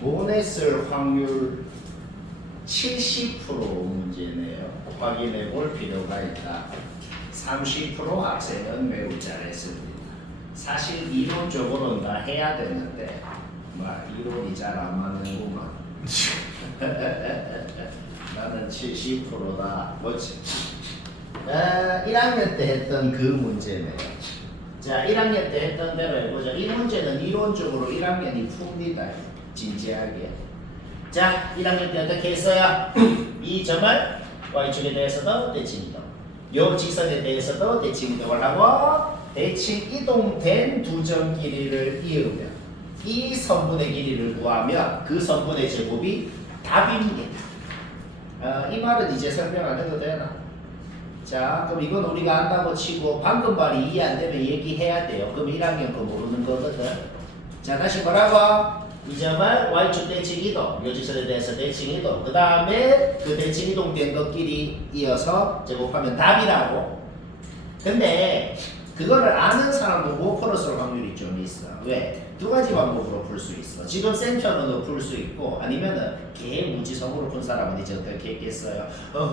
문에 쓸 확률 70% 문제네요. 확인해 볼 필요가 있다. 30% 학생은 매우 잘했습니다. 사실 이론적으로는 다 해야 되는데 이론이 잘 안 맞는구만. 나는 70%다. 뭐지? 1학년 때 했던 그 문제네요. 자, 1학년 때 했던 대로 해보자. 이 문제는 이론적으로 1학년이 풉니다. 진지하게. 자, 1학년 때 어떻게 했어요? 이 점을 y축에 대해서도 대칭 이동, 요 직선에 대해서도 대칭 이동을 하고 대칭 이동된 두 점 길이를 이으면 이 선분의 길이를 구하면 그 선분의 제곱이 답입니다. 이 말은 이제 설명 안 해도 되나? 자, 그럼 이건 우리가 안다고 치고 방금 말이 이해 안 되면 얘기해야 돼요. 그럼 1학년 거 모르는 거거든. 자, 다시 뭐라고? 이 점을 y축 대칭 이동, 요 직선에 대해서 대칭 이동, 그 다음에 그 대칭 이동된 것끼리 이어서 제곱하면 답이라고. 근데 그거를 아는 사람도 못 풀었을 확률이 좀 있어. 왜? 두 가지 방법으로 풀 수 있어. 지금 쌤처럼도 풀 수 있고, 아니면은 개무지성으로 푼 사람은 이제 어떻게 했겠어요?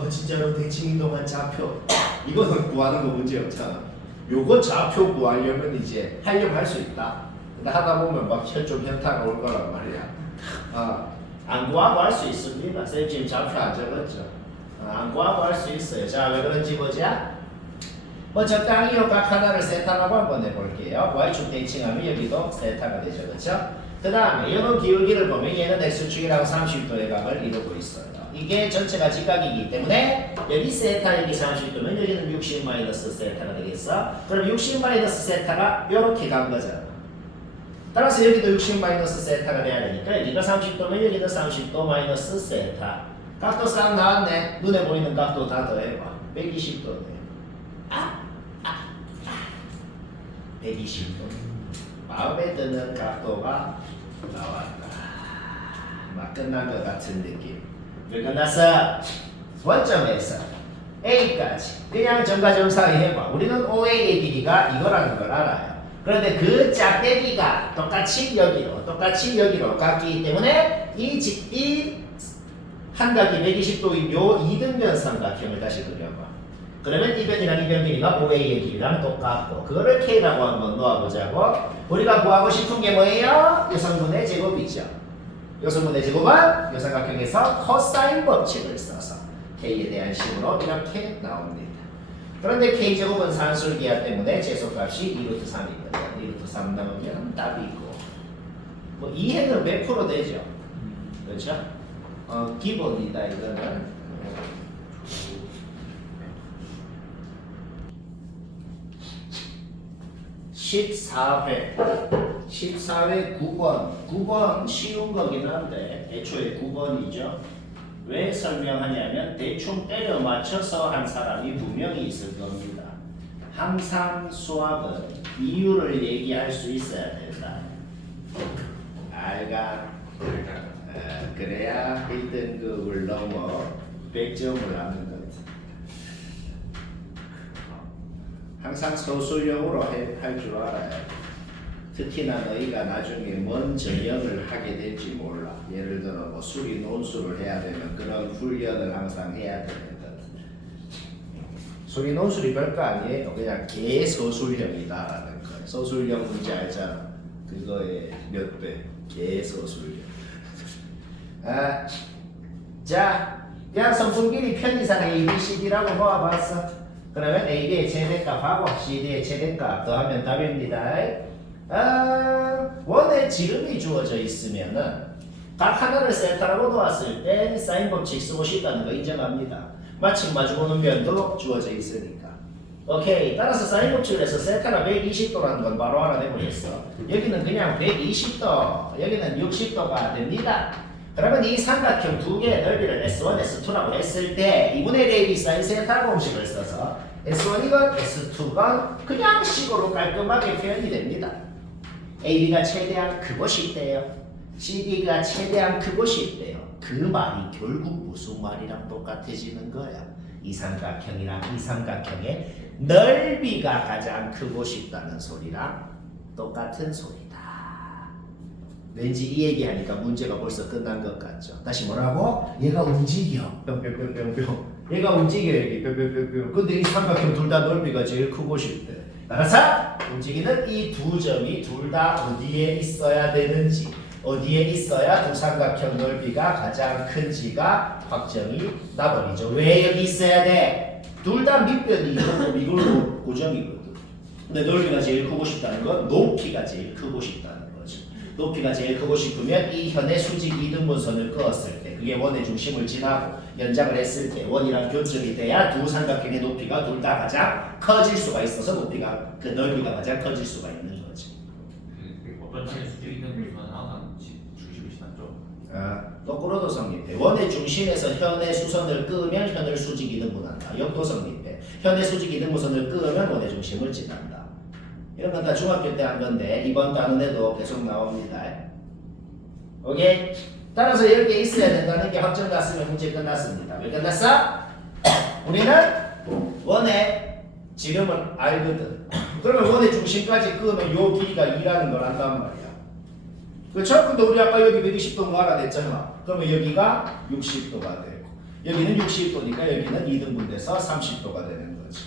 진짜로 대칭 이동한 좌표. 이거는 구하는 거 문제 없잖아. 요거 좌표 구하려면 이제 하려면 할 수 있다. 근데 하다 보면 막 좀 현타가 올 거란 말이야. 안 구하고 할 수 있습니다. 쌤 지금 좌표 안 적었죠? 안 구하고 할 수 있어요. 자, 왜 그런지 보자. 적당히 요 각 하나를 세타라고 한번 해볼게요. y축 대칭하면 여기도 세타가 되죠. 그렇죠? 그 다음에 이런 기울기를 보면 얘는 x축이라고 30도의 각을 이루고 있어요. 이게 전체가 직각이기 때문에 여기 세타 여기 30도면 여기는 60 마이너스 세타가 되겠어. 그럼 60 마이너스 세타가 이렇게 간 거잖아. 따라서 여기도 60 마이너스 세타가 돼야 되니까 여기가 30도면 여기도 30도 마이너스 세타. 각도 싹 나왔네. 눈에 보이는 각도 다 더해봐. 120도네. 120도. 마음에 드는 각도가 나왔다. 막 끝난 것 같은 느낌. 왜 끝났어? 원점에서 A까지 그냥 점과점사에 해봐. 우리는 OA의 길이가 이거라는 걸 알아요. 그런데 그 짝대기가 똑같이 여기로 갔기 때문에 이 한각이 120도인 요 이등변 삼각형을 다시 그려봐. 그러면 이 변이랑 이 변 길이가 OA의 길이랑 똑같고 그거를 K라고 한번 놓아보자고. 우리가 구하고 싶은 게 뭐예요? 요성분의 제곱이죠. 요성분의 제곱은 요 삼각형에서 코사인 법칙을 써서 K에 대한 식으로 이렇게 나옵니다. 그런데 K제곱은 산술기하 때문에 제소값이 2루트 3이거든요. 2루트 3 나오면 답이고 뭐 이해는 100% 되죠. 그렇죠? 기본이다 이거는. 14회 9번 쉬운 거긴 한데 애초에 9번이죠. 왜 설명하냐면 대충 때려 맞춰서 한 사람이 분명히 있을 겁니다. 항상 수학은 이유를 얘기할 수 있어야 된다. 알가 그래야 1등급을 넘어 100점을 하는 것. 항상 소수형으로 할 줄 알아요. 특히나 너희가 나중에 뭔 전형을 하게 될지 몰라. 예를 들어 뭐 수리 논술을 해야 되면 그런 훈련을 항상 해야 되는 것. 수리 논술이 별거 아니에요. 그냥 개소수형이다라는 거예요. 소수형 문제 알잖아. 그거의 몇 배. 개소수형. 자, 그냥 성분끼리 편의상 A, B, C, D라고 모아봤어. 그러면 AB의 최대값하고 CD의 최대값 더하면 답입니다. 원의 지름이 주어져 있으면은 각 하나를 세타라고 놓았을 때 사인 법칙 쓰고 싶다는 거 인정합니다. 마침 마주보는 면도 주어져 있으니까. 오케이. 따라서 사인 법칙을 해서 세타가 120도라는 건 바로 알아내보겠어. 여기는 그냥 120도, 여기는 60도가 됩니다. 그러면 이 삼각형 두 개의 넓이를 S1, S2라고 했을 때 2분의 AB 사인 세타 공식을 써서 S1이건 S2건 그냥 식으로 깔끔하게 표현이 됩니다. AB가 최대한 그것이 있대요. CD가 최대한 그것이 있대요. 그 말이 결국 무슨 말이랑 똑같아지는 거야. 이 삼각형이랑 이 삼각형의 넓이가 가장 크고 싶다는 소리랑 똑같은 소리다. 왠지 이 얘기하니까 문제가 벌써 끝난 것 같죠. 다시 뭐라고? 얘가 움직여. 뿅뿅뿅뿅뿅. 얘가 움직여 여기 뿅뿅뿅뿅. 근데 이 삼각형 둘 다 넓이가 제일 크고 싶대. 따라서 움직이는 이 두 점이 둘 다 어디에 있어야 되는지, 어디에 있어야 두 삼각형 넓이가 가장 큰지가 확정이 나버리죠. 왜 여기 있어야 돼? 둘 다 밑변이 이걸로 고정이거든. 근데 넓이가 제일 크고 싶다는 건 높이가 제일 크고 싶다는 거죠. 높이가 제일 크고 싶으면 이 현의 수직 이등분선을 그었을 때, 그게 원의 중심을 지나고 연장을 했을 때 원이랑 교점이 돼야 두 삼각형의 높이가 둘 다 가장 커질 수가 있어서 높이가 그 넓이가 가장 커질 수가 있는 거죠. 어떤 식의 수직 이등분선은 항상 중심을 지났죠. 거꾸로도 성립해. 원의 중심에서 현의 수선을 끄으면 현을 수직 이등분한다. 역도 성립해. 현의 수직 이등분선을 끄으면 원의 중심을 지난다. 이런 건 다 중학교 때 한 건데 이번 단원에도 계속 나옵니다. 오케이? 따라서 여기에 있어야 된다는 게 확정 났으면 문제 끝났습니다. 왜 끝났어? 우리는 원의 지름을 알거든. 그러면 원의 중심까지 끄으면 요 길이가 2라는 걸 안단 말이야. 그렇죠? 근데 우리 아까 여기 120도 뭐 알아냈잖아. 그러면 여기가 60도가 되고 여기는 60도니까 여기는 2등분 돼서 30도가 되는 거지.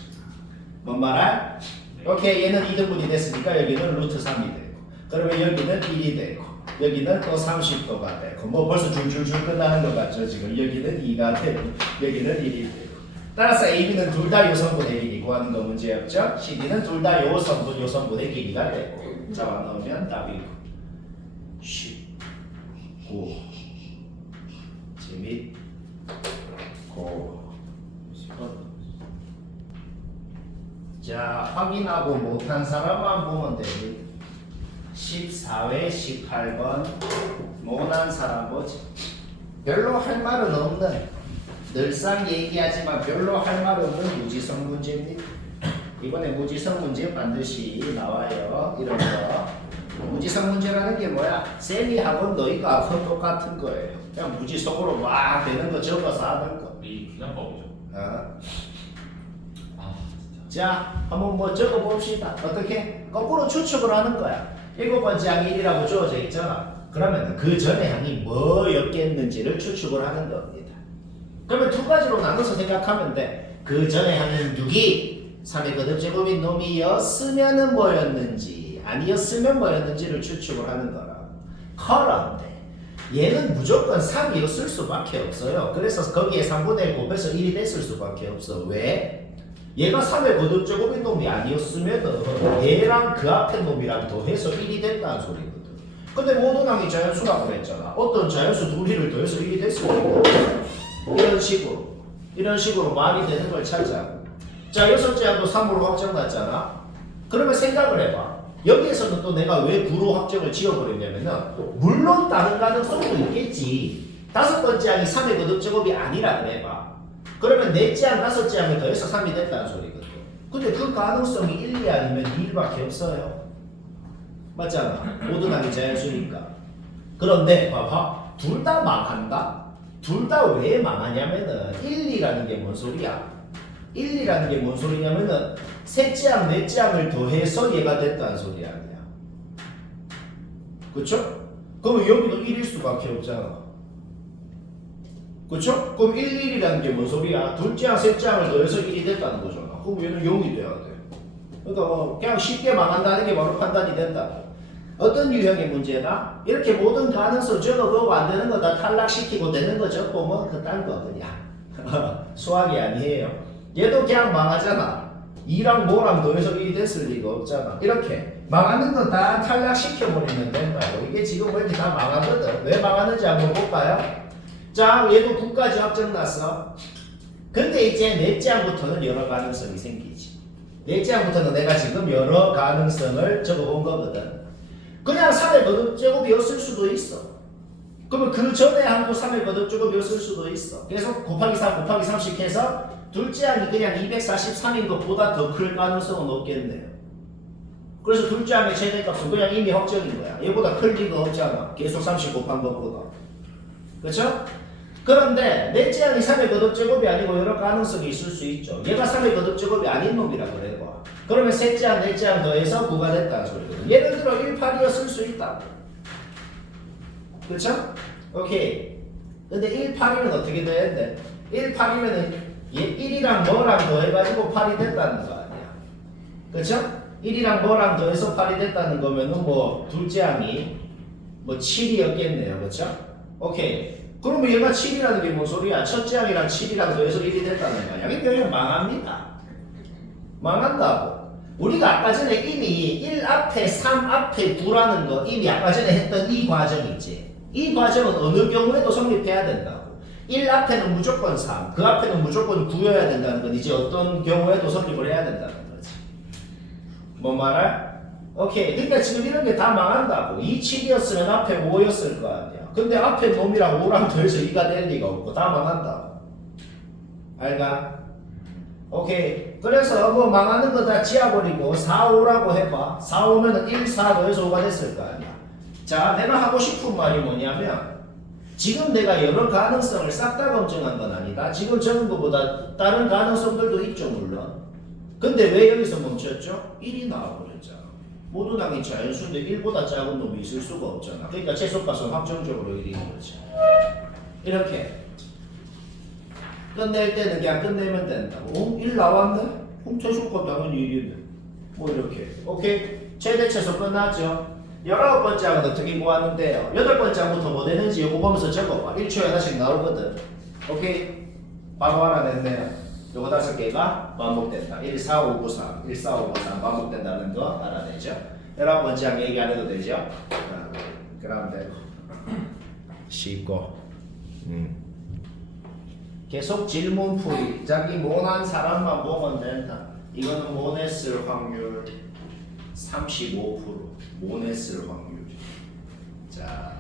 뭔 말할? 오케이, 얘는 2등분이 됐으니까 여기는 루트 3이 되고 그러면 여기는 1이 되고 여기는 또 30도가 되고 뭐 벌써 줄줄줄 끝나는 것 같죠. 지금 여기는 2가 되고 여기는 1이 되고 따라서 AB는 둘 다 요선분의 길이 구하는 거 문제였죠. CD는 둘 다 요선분의 길이가 되고 잡아넣으면 답이고 19 재밌고 자, 확인하고 못한 사람만 보면 되니 14회 18번 못한 사람 보지. 별로 할 말은 없는, 늘상 얘기하지만 별로 할 말 없는 무지성 문제입니다. 이번에 무지성 문제 반드시 나와요. 이런 거. 무지성 문제라는 게 뭐야? 쌤이하고 너희가 하고 똑같은 거예요. 그냥 무지성으로 막 되는 거 적어서 하는 거. 이 기납법이죠. 자, 한번 뭐 적어봅시다. 어떻게? 거꾸로 추측을 하는 거야. 7번째 항이 1이라고 주어져 있잖아. 그러면 그 전에 항이 뭐였겠는지를 추측을 하는 겁니다. 그러면 두 가지로 나눠서 생각하면 돼. 그 전에 항은 6이 3의 거듭제곱인 놈이었으면 뭐였는지 아니었으면 뭐였는지를 추측을 하는 거라. 그런데 얘는 무조건 3이었을 수밖에 없어요. 그래서 거기에 3분의 1 곱해서 1이 됐을 수밖에 없어. 왜? 얘가 3의 거듭제곱인 놈이 아니었으면 얘랑 그 앞에 놈이랑 더해서 1이 됐다는 소리거든. 근데 모든 항이 자연수라고 했잖아. 어떤 자연수 둘이를 더해서 1이 됐으면 이런 식으로 말이 되는 걸 찾자고. 자, 여섯째 항도 3으로 확정났잖아. 그러면 생각을 해봐. 여기에서는 또 내가 왜 9로 확정을 지어버렸냐면은 물론 다른 가능성도 있겠지. 다섯 번째 항이 3의 거듭제곱이 아니라 그래봐. 그러면 넷째 항, 다섯째 항을 더해서 3이 됐다는 소리거든. 근데 그 가능성이 1, 2 아니면 2밖에 없어요. 맞잖아. 모든 항이 자연수니까. 그런데 봐봐. 둘 다 망한다? 둘 다 왜 망하냐면은 1, 2라는 게 뭔 소리야? 1, 2라는 게 뭔 소리냐면은 셋째 항, 넷째 항을 더해서 얘가 됐다는 소리 아니야. 그쵸? 그럼 여기도 1일 수밖에 없잖아. 그쵸? 그럼 1, 1이라는 게 뭔 소리야? 둘째 항, 셋째 항을 더해서 1이 됐다는 거잖아. 그럼 얘는 0이 돼야 돼. 그러니까 뭐 그냥 쉽게 망한다는 게 바로 판단이 된다. 어떤 유형의 문제다? 이렇게 모든 가능성 적어보고 안 되는 거 다 탈락시키고 되는 거 적보면 그딴 거 그냥 수학이 아니에요. 얘도 그냥 망하잖아. 2랑 뭐랑 더해서 1이 됐을 리가 없잖아. 이렇게 망하는 거 다 탈락시켜버리면 된다고. 이게 지금 왜 이렇게 다 망하거든. 왜 망하는지 한번 볼까요? 자, 얘도 9까지 확정났어. 근데 이제 넷째 항부터는 여러 가능성이 생기지. 넷째 항부터는 내가 지금 여러 가능성을 적어본 거거든. 그냥 3의 거듭제곱이었을 수도 있어. 그러면 그 전에 항도 3의 거듭제곱이었을 수도 있어. 그래서 곱하기 3 곱하기 3씩 해서 둘째 항이 그냥 243인 것보다 더 클 가능성은 없겠네요. 그래서 둘째 항의 최대값은 그냥 이미 확정인 거야. 얘보다 클 리가 없잖아. 계속 30 곱한 것보다. 그렇죠? 그런데 넷째 항이 3의 거듭제곱이 아니고 여러 가능성이 있을 수 있죠. 얘가 3의 거듭제곱이 아닌 놈이라 그래 봐. 그러면 셋째 항, 넷째 항 더해서 9가 됐다는 소리거든. 예를 들어 1, 8이었을 수 있다. 그쵸? 오케이. 근데 1,8이면 어떻게 돼야 돼? 1,8이면은 얘 1이랑 뭐랑 더해가지고 8이 됐다는 거 아니야. 그쵸? 1이랑 뭐랑 더해서 8이 됐다는 거면은 뭐 둘째 항이 뭐 7이었겠네요. 그쵸? 오케이. 그러면 얘가 7이라는 게 뭔 소리야? 첫째 항이랑 7이랑 더해서 1이 됐다는 거야. 이게 그냥 망합니다. 망한다고. 우리가 아까 전에 이미 1 앞에 3 앞에 9라는 거 이미 아까 전에 했던 이 과정 있지. 이 과정은 어느 경우에도 성립해야 된다고. 1 앞에는 무조건 3, 그 앞에는 무조건 9여야 된다는 건 이제 어떤 경우에도 성립을 해야 된다는 거지. 뭔 말할? 오케이. 그러니까 지금 이런 게 다 망한다고. 2, 7이었으면 앞에 5였을 거 아니야. 근데 앞에 놈이랑 5랑 더해서 2가 될 리가 없고 다 망한다고. 알가? 오케이. 그래서 뭐 망하는 거 다 지워버리고 4, 5라고 해봐. 4, 5면은 1, 4 더해서 5가 됐을 거 아니야. 자, 내가 하고 싶은 말이 뭐냐면 지금 내가 여러 가능성을 싹 다 검증한 건 아니다. 지금 적은 것보다 다른 가능성들도 있죠, 물론. 근데 왜 여기서 멈췄죠? 1이 나와버렸잖아. 모든 항이 자연수인데 1보다 작은 놈이 있을 수가 없잖아. 그러니까 최소값은 확정적으로 1인 거지. 이렇게. 끝낼 때는 그냥 끝내면 된다고. 1 나왔네? 그럼 최소값 당연히 1이네. 뭐 이렇게. 오케이. 최대 최소 끝났죠? 19번째 항은 어떻게 구하는데요? 8번째 항부터 뭐 되는지 요거 보면서 적어봐. 1초에 하나씩 나오거든. 오케이. 바로 알아냈네요. 요거 5개가 반복된다. 1, 4, 5, 9, 3. 1, 4, 5, 9, 3 반복된다는 거 알아내죠? 11번째 항 얘기 안 해도 되죠? 그럼 되고. 쉽고. 계속 질문풀이. 자기 모난 사람만 보면 된다. 이거는 모냈을 확률 35%. 모냈을 확률. 자,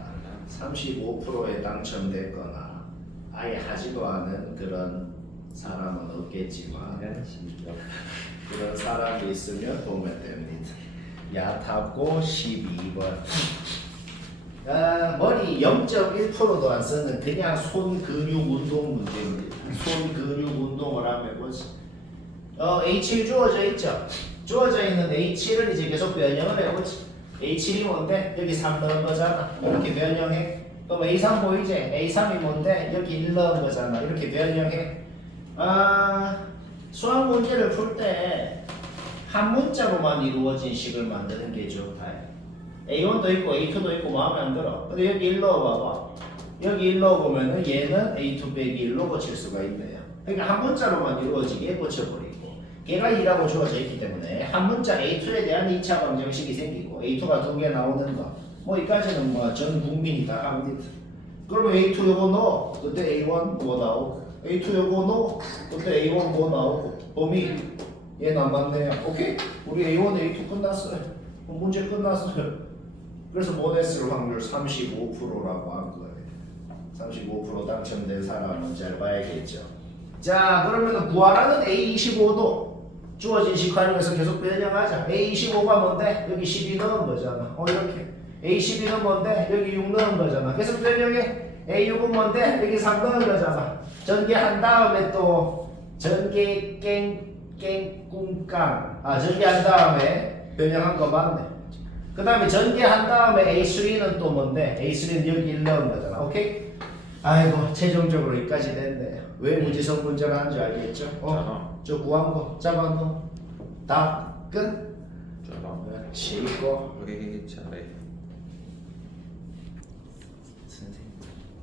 35%에 당첨됐거나 아예 하지도 않은 그런 사람은 없겠지만 그런 사람이 있으면 보면 됩니다. 야타고 12번. 머리 0.1%도 안 쓰는 그냥 손 근육 운동 문제입니다. 손 근육 운동을 하면 뭐지? H1 주어져 있죠? 주어져 있는 H1을 이제 계속 변형을 해보지. H1이 뭔데? 여기 3 넣은 거잖아. 이렇게 변형해. 그럼 A3 보이지? A3이 뭔데? 여기 1 넣은 거잖아. 이렇게 변형해. 수학 문제를 풀 때 한 문자로만 이루어진 식을 만드는 게 좋다. A1도 있고 A2도 있고 마음에 안 들어. 근데 여기 1 넣어봐봐. 여기 1 넣어보면은 얘는 A2 빼기 1로 고칠 수가 있네요. 그러니까 한 문자로만 이루어지게 고쳐버리고 걔가 2라고 주어져 있기 때문에 한 문자 A2에 대한 2차 방정식이 생기고 A2가 2개 나오는 거. 뭐 이까지는 뭐 전 국민이 다 합니다. 그러면 A2 요거 넣어. 그때 A1 뭐 나오고 A2 요거 넣어. 그때 A1 뭐 나오고 범위 얘는 안 맞네요. 오케이? 우리 A1, A2 끝났어요. 문제 끝났어요. 그래서 모냈을 확률 35%라고 한 거예요. 35% 당첨된 사람은 잘 봐야겠죠. 자, 그러면 구하라는 A25도 주어진 식 활용해서 계속 변형하자. A25가 뭔데? 여기 12 넣은 거잖아. 이렇게. A12는 뭔데? 여기 6 넣은 거잖아. 계속 변형해. A6은 뭔데? 여기 3 넣은 거잖아. 전개한 다음에 또 전개 깽꿍깡. 전개한 다음에 변형한 거 맞네. 그 다음에 전개한 다음에 A3는 또 뭔데? A3는 여기 1 넣은 거잖아. 오케이? 아이고, 최종적으로 여기까지 됐네. 왜 무지성 문제를 하는지 알겠죠? 저 구한 거 잡아놓은 다 끝? 쉽고. 우리 잘해.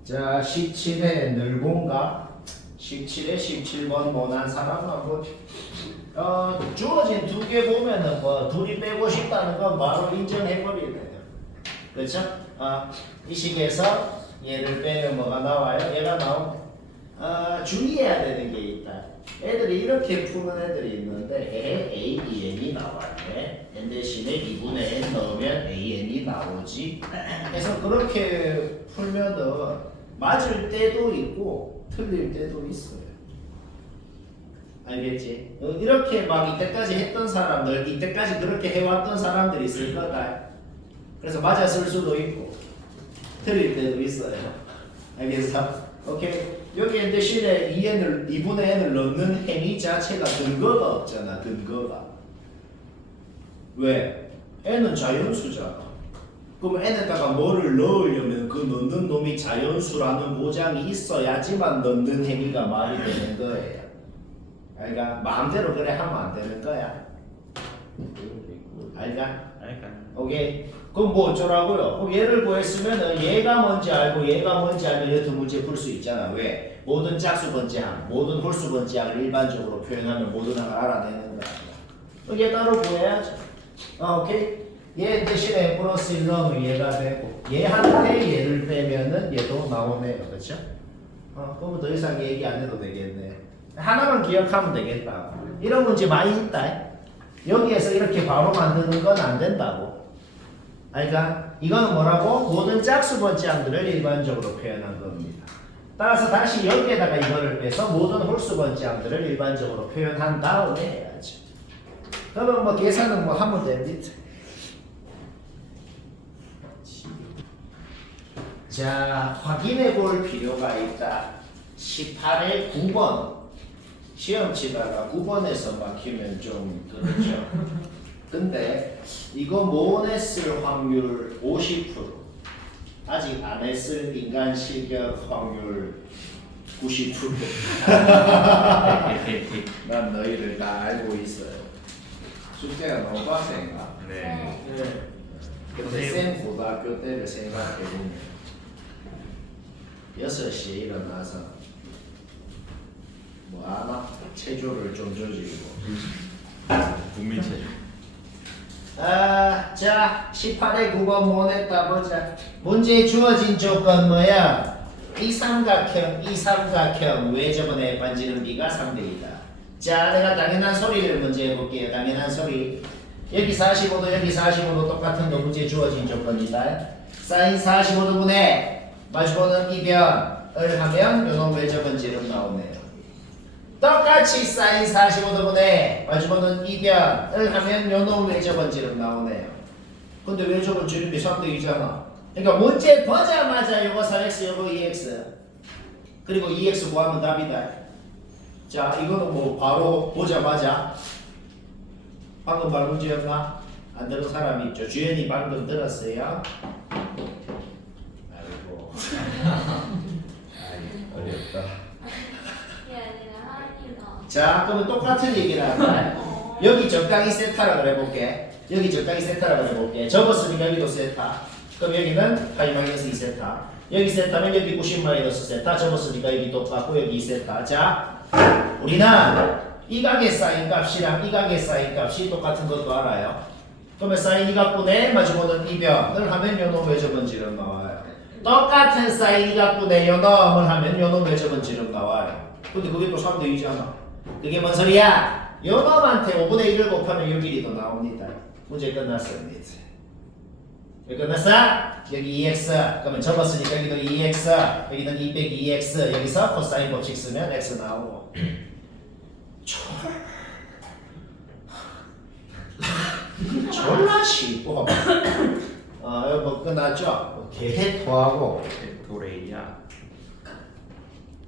자, 17회 늘본가? 17회 17번 모난 사람만 보죠. 주어진 2개 보면은 뭐 둘이 빼고 싶다는 건 바로 인정해버리네요. 그렇죠? 이 식에서 얘를 빼면 뭐가 나와요? 얘가 나오네. 주의해야 되는 게 있다. 애들이 이렇게 푸는 애들이 있는데 A, B, N이 나왔네. N 대신에 2분의 N 넣으면 A, N이 나오지. 그래서 그렇게 풀면은 맞을 때도 있고 틀릴 때도 있어요. 알겠지? 이렇게 막 이때까지 했던 사람들, 이때까지 그렇게 해왔던 사람들이 있을 거다. 그래서 맞았을 수도 있고 틀릴 때도 있어요. 알겠어? 오케이. 여기 N 대신에 2분의 N을 넣는 행위 자체가 근거가 없잖아. 근거가. 왜? N은 자연수잖아. 그럼 n에다가 뭐를 넣으려면 그 넣는 놈이 자연수라는 보장이 있어야지만 넣는 행위가 말이 되는 거예요. 그러니까 마음대로 그래 하면 안 되는 거야. 알까? 오케이. 그럼 뭐 어쩌라고요? 그럼 얘를 구했으면은 얘가 뭔지 알고 얘가 뭔지 알면 이 두 문제 풀 수 있잖아. 왜? 모든 짝수 번째항, 모든 홀수 번째항을 일반적으로 표현하면 모든 항을 알아내는 거야. 얘 따로 구해야죠. 오케이. 얘 대신에 플러스 1 넣으면 얘가 되고 얘한테 얘를 빼면은 얘도 나오네요. 그렇죠? 그러면 더 이상 얘기 안 해도 되겠네. 하나만 기억하면 되겠다. 이런 문제 많이 있다. 여기에서 이렇게 바로 만드는 건 안 된다고. 그러니까 이거는 뭐라고? 모든 짝수 번째항들을 일반적으로 표현한 겁니다. 따라서 다시 여기에다가 이거를 빼서 모든 홀수 번째항들을 일반적으로 표현한 다음에 해야죠. 그러면 뭐 계산은 뭐 하면 됩니다. 자, 확인해 볼 필요가 있다. 18의 9번. 시험 치다가 9번에서 막히면 좀 그렇죠. 근데 이거 못 했을 확률 50%. 아직 안 했을 인간 실격 확률 90%. 난 너희를 다 알고 있어요. 숙제가 너무 빡센가? 네. 근데 쌤 고등학교 때를 생각해보면 6시에 일어나서 뭐하나? 체조를 좀 조지고 국민 체조. 자 18의 9번 못 했다 보자. 문제에 주어진 조건 뭐야? 이 삼각형 왜 저번에 반지름 B가 3대이다. 자 내가 당연한 소리를 먼저 해볼게요. 당연한 소리. 여기 45도 여기 45도 똑같은 거 문제에 주어진 조건이다. 사인 45도분의 마주보는 이변을 하면 요놈 외저 번지름 나오네요. 똑같이 사인 45도분의 마주보는 이변을 하면 요놈 외저 번지름 나오네요. 근데 외저 번지름이 3대2잖아. 그러니까 문제 보자마자 요거 4x 요거 2x 그리고 2x 구하면 답이다. 자 이거는 뭐 바로 보자마자 방금 말 문제였나? 안 들은 사람이 있죠. 주연이 방금 들었어요. 아이고 어렵다. 자 그러면 똑같은 얘기를 하자. 여기 적당히 세타라고 해볼게. 여기 적당히 세타라고 해볼게. 접었으니까 여기도 세타. 그럼 여기는 파이 마이너스 2세타. 여기 세타면 여기 90 마이너스 세타. 접었으니까 여기 똑같고 여기 2세타. 자 우리는 이 각의 사인 값이랑 이 각의 사인 값이 똑같은 것도 알아요. 그러면 사인 2각분의 마주보는 이변을 하면 요놈 외저 번지름 나와요. 똑같은 사인 2각분의 요놈을 하면 요놈 외저 번지름 나와요. 근데 그게 또 3대2잖아. 그게 뭔 소리야? 요놈한테 5분의 1을 곱하면 요 길이도 나옵니다. 문제 끝났습니다. 왜 끝났어? 여기 2x 그러면 접었으니까 여기도 2x 여기는 202x 여기서 코사인 법칙 쓰면 x 나오고 졸라 쉽고 여기 뭐 끝났죠? 개토하고 도레이야.